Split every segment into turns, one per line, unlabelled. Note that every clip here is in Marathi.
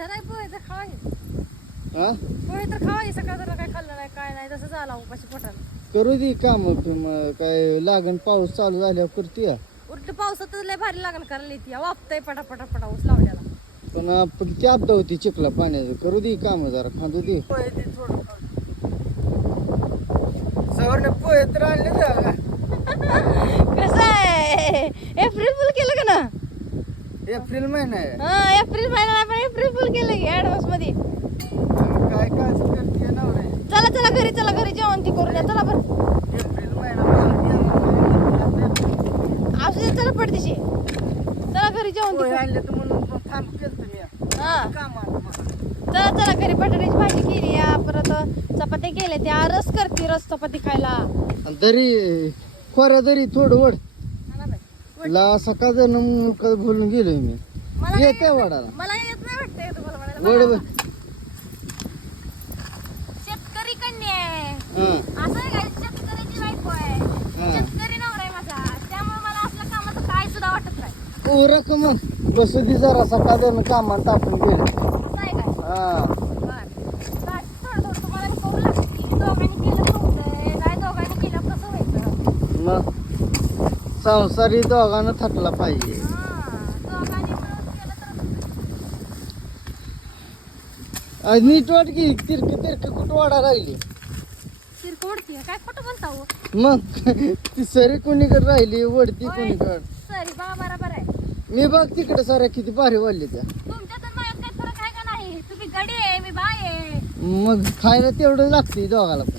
जरा पोहे तर
हा.
पोहे तर खावाय सकाळ जरा काय खाल्लं नाही काय नाही तसं झाला उपाशी पोटाला.
करू दे काम काय लागण पाऊस चालू झाल्यावर करते या.
उलट पावसात लय भारी लागण करायला येते वापतय पटा पटा पटा ऊस लावल्याला.
पण आपण किती आपदा होती चिखला पाण्याचं. करू दे काम जरा खांदू दे. सवरने पोहे तर आणले
कसं आहे? एप्रिल फुल केलं का ना?
एप्रिल महिना आहे.
हा एप्रिल महिन्याला आपण एप्रिल फुल केलं की ऍडव्हान्समध्ये.
काय काय करते नवरे
चला चला घरी चला घरी जेवण ती करून या. चला बरं.
एप्रिल महिना
असू दे चला पडदिशी चला घरी जेवण ती.
आणले तर म्हणून थांब केलं मी.
हा. चला चला घरी बटाट्याची भाजी केली. या परत चपात्या केल्या. त्या रस करते रस चपाती खायला.
दरी खोऱ्या दरी थोडं वड ला सकाळ बोलून गेलोय मी.
मला
येते वडाला.
मला येत नाही वाटतंय तुम्हाला
वड
म्हणायला.
वड.
शेतकरी कन्या आहे.
हा.
असं आहे का शेतकऱ्याची बायको आहे.
हा.
शेतकरी नवरा आहे माझा. त्यामुळे मला असल्या कामाचं काय सुद्धा वाटत नाही.
उरक मग? बसू दे जरा सकाळ कामात टाकून गेले
असं आहे काय
हा.
बरं. काय थोडं थोडं तुम्हाला बी करू लागते. दोघांनी केलं तर होतंय. नाही दोघांनी केलं कसं व्हायचं?
मग? संसारी दोघांना थटला पाहिजे. नीट वाट की तिरक तिरक कुठं वाडा राहिली?
काय हो?
मग ती सरी कोणीकडे राहिली? वडती. कोणीकड?
सरी बा बरोबर आहे.
मी बघ तिकडे साऱ्या किती भारी वाढली त्या. मग खायला तेवढं लागते दोघाला पण.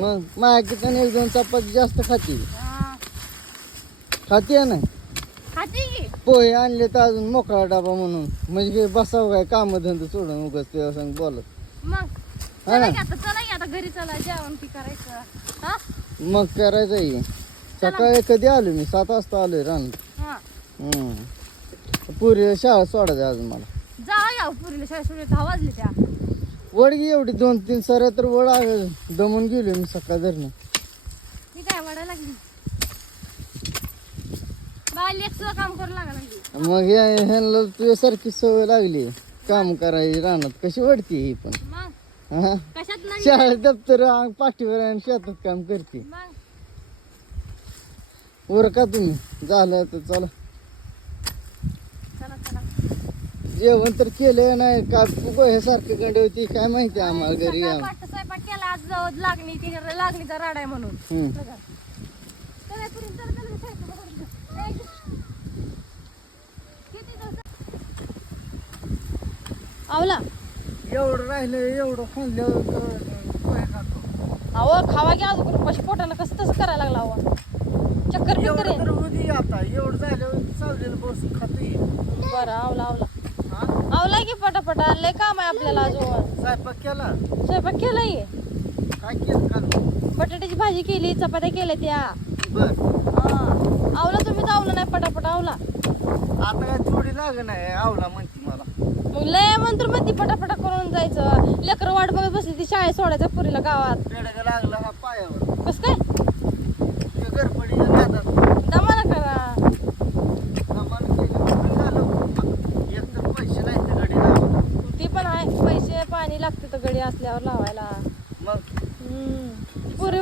मग माझ्या किती एक दोन चपाती जास्त खाते. खाते नाही?
खाती की.
पोहे आणले तर अजून मोकळा डबा म्हणून. म्हणजे काय बसावं काय काम धंदा सोडून उगाच ते सांग बोलत.
मग.
हा
चला
ना
की आता चला की आता घरी चला जेवण ती करायचं. हा?
मग करायचं आहे. सकाळी कधी आलो मी? सात वाजता आलोय
हा.
हम्म. पुरी शाळा सोडायचं अजून मला.
जा या पुरीला शाळेत सोडले दहा वाजले त्या.
वडगी एवढी दोन तीन सऱ्या तर वड आहे. दमून गेलो मी सकाळ धरणं
मी काय वाढायला लागली काम करू लागली
मग या ह्यांना तुझ्यासारखी सवय लागली. काम करायची रानात कशी वाढते ही पण.
मग?
हा?
कशात नाही
शाळेत दप्तर अंग पाठीवर आणि शेतात काम करते.
मग?
वर का तुम्ही? झालं तर चला.
चला चला.
जेवण तर केलं नाही का हे सारखं गंडे होती काय माहिती आम्हाला घरी
सकाळ
आम-
पाठ स्वयंपाक केला आज लागणी ती लागणीचा राड आहे म्हणून.
हम्म.
बघा चला, चला, चला, चला. ए, किती दिवस- आवला?
एवढं राहिलं एवढं पोहे खातो.
अहो खावा घ्या अजून पशी पोटाला कसं तसं करायला लागला अहो. चक्कर बिक्कर
एवढं
आहे.
तर उदी आता. एवढं झाल्यावर चाललेलं बसून खाते
बरं आवला आवला. आवला की पटापटा. लय काम आहे आपल्याला अजून.
स्वयंपाक केला?
स्वयंपाक केलाय
काय केलं काल
बटाट्याची भाजी केली चपात्या केल्या त्या.
बर.
हा. आवला तुम्ही आवला नाही पटापट आवला.
आता काय थोडी लाग नाही आवला म्हणते मला.
मग लय मंत्रमध्ये पटापटा करून जायचं. लेकर वाट बघत बसली ती शाळेत सोडायचं पुरीला गावात.
पेडगा लागला हा पायावर?
कस काय?
ते गडबडीच्या नादात
दमाना करा.
सामान केलं म्हणून झालं. एक तर पैसे नाही तर गडी लावायला.
ती पण आहे. पैसे पाणी लागते तर गडी असल्यावर लावायला.
मग?
हम्म. पुरी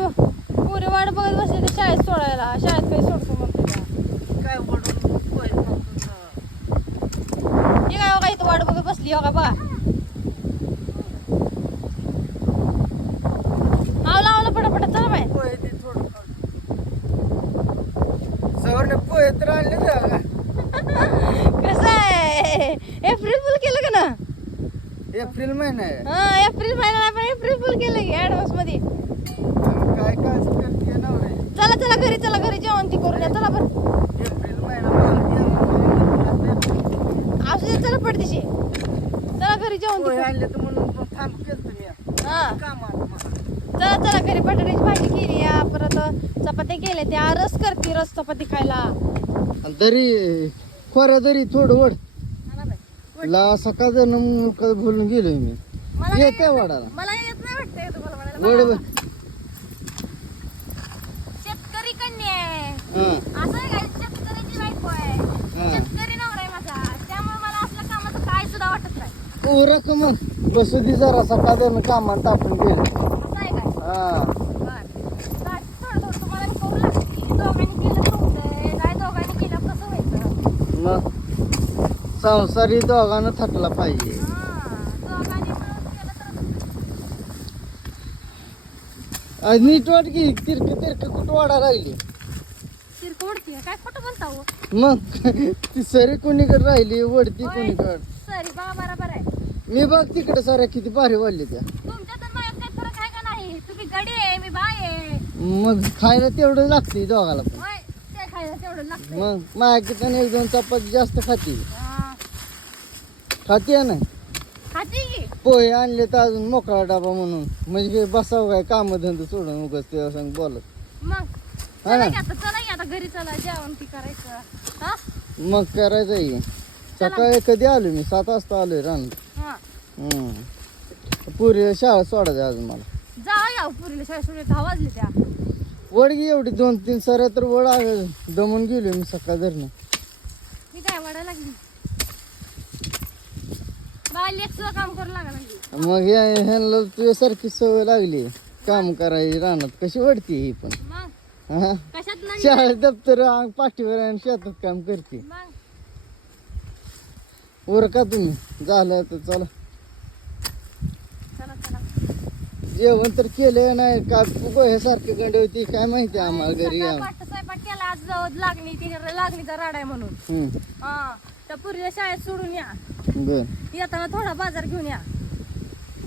पुरी वाट बघत बसली तर शाळेत सोडायला. शाळेत काही सोडतो का?
काय पैसे मागतो ना.
हे बघत बसली हो का बघा. आवला आवला पटापटा चला बाय.
सवरने पोहे तर आणले
कसं आहे? एप्रिल फुल केलं का ना?
एप्रिल महिना आहे.
हा एप्रिल महिन्याला आपण एप्रिल फुल केलं की ऍडव्हान्समध्ये.
काय काय करते नवरे
चला चला घरी चला घरी जेवण ती करून या. चला बरं.
एप्रिल महिना
असू दे चला पडदिशी घरी जेवण ती
पोहे. आणले तर म्हणून मग थांब केलं मी.
हा.
काम मला.
चला चला घरी बटाट्याची भाजी केली. या परत चपात्या केल्या त्या. रस करते रस चपाती खायला.
आणि दरी खोऱ्या दरी थोडं वड ला सकाळ बोलून गेलोय मी?
मला
येते. वडाला.
मला येत नाही वाटतंय तुम्हाला.
वड
शेतकरी कन्या आहे.
हा.
असं आहे का शेतकऱ्याची बायको आहे
हा
शेतकरी नवरा आहे माझा त्यामुळे मला असल्या कामाचं काय सुद्धा
उरक मग बसू दे जरा सकाळ कामात टाकून गेलं हा. मग संसारी दोघांना थकला पाहिजे.
हा
नीट वाट की तिरक तिरक कुठं वाढा राहिली?
हो?
मग ती सरी कोणीकडे राहिली? वडती. कोणीकडे
सरी बा बरोबर आहे
मी बघ तिकडे साऱ्या किती भारी वाढली त्या.
तुमच्या तर माझ्यात काही फरक आहे का नाही? तुम्ही गडी आहे मी बाय आहे.
मग खायला तेवढं लागते दोघाला पण.
होय ते खायला तेवढं लागतंय.
मग माझ्या किती एक दोन चपाती जास्त खाते.
हा.
खाते ना?
खाती की?
पोहे आणले तर अजून मोकळा डबा म्हणून. म्हणजे काय बसावं काय काम धंदा सोडून उगाच ते सांग बोलत.
मग
हा
चला
ना
की आता चला की आता घरी चला जेवण ती करायचं. हा?
मग करायचं आहे सकाळी कधी आलो मी? सात वाजता आलोय हम्म. पुरी शाळा सोडायचं अजून मला.
जा या पुरीला शाळेत सोडले दहा वाजले त्या.
वडगी एवढी दोन तीन सऱ्या तर वड आहे दमून गेलो मी सकाळ धरणं.
मी काय वाढायला लागली? काम करू लागा लागली
मग या ह्यांना तुझ्यासारखी सवय लागली. काम करायची रानात. कशी वाढते ही पण?
मग?
हा?
कशात नाही?
शाळेत दप्तर अंग पाठीवर आणि शेतात काम करते.
मग?
वर का तुम्ही? झालं तर चला. जेवण तर केलं नाही का? हे सारखे गंडे होती काय माहिती आम्हाला घरी
स्वयंपाक केला आज जाऊ लागली ती लागणीचा राडा आहे म्हणून.
हम्म,
हा त्या पुरीला शाळेत सोडून या.
बर.
येताना थोडा बाजार घेऊन या.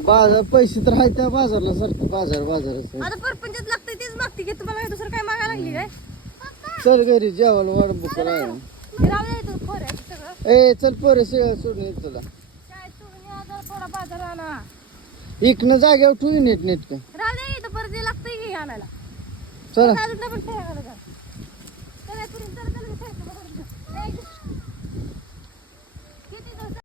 बाजार पैसे तर आहेत त्या बाजारला सारखं बाजार बाजारच.
आता परपंचात लागतंय तेच मागते की तुम्हाला दुसरं काय मागायला लागली काय?
चल घरी जेवायला वाट बुक राहिलं
मी राहू दे तू खोर आहे सगळं.
ए चल पोरे शेळ सोडून येत तुला.
शाळेत सोडून या जरा थोडा बाजार आणा.
इकनं जाग्यावर ठेवी नीट नीट
राहू दे इथं परत ये लागतंय की आणायला.
चला.
अजून पण खेळायला जा चला चला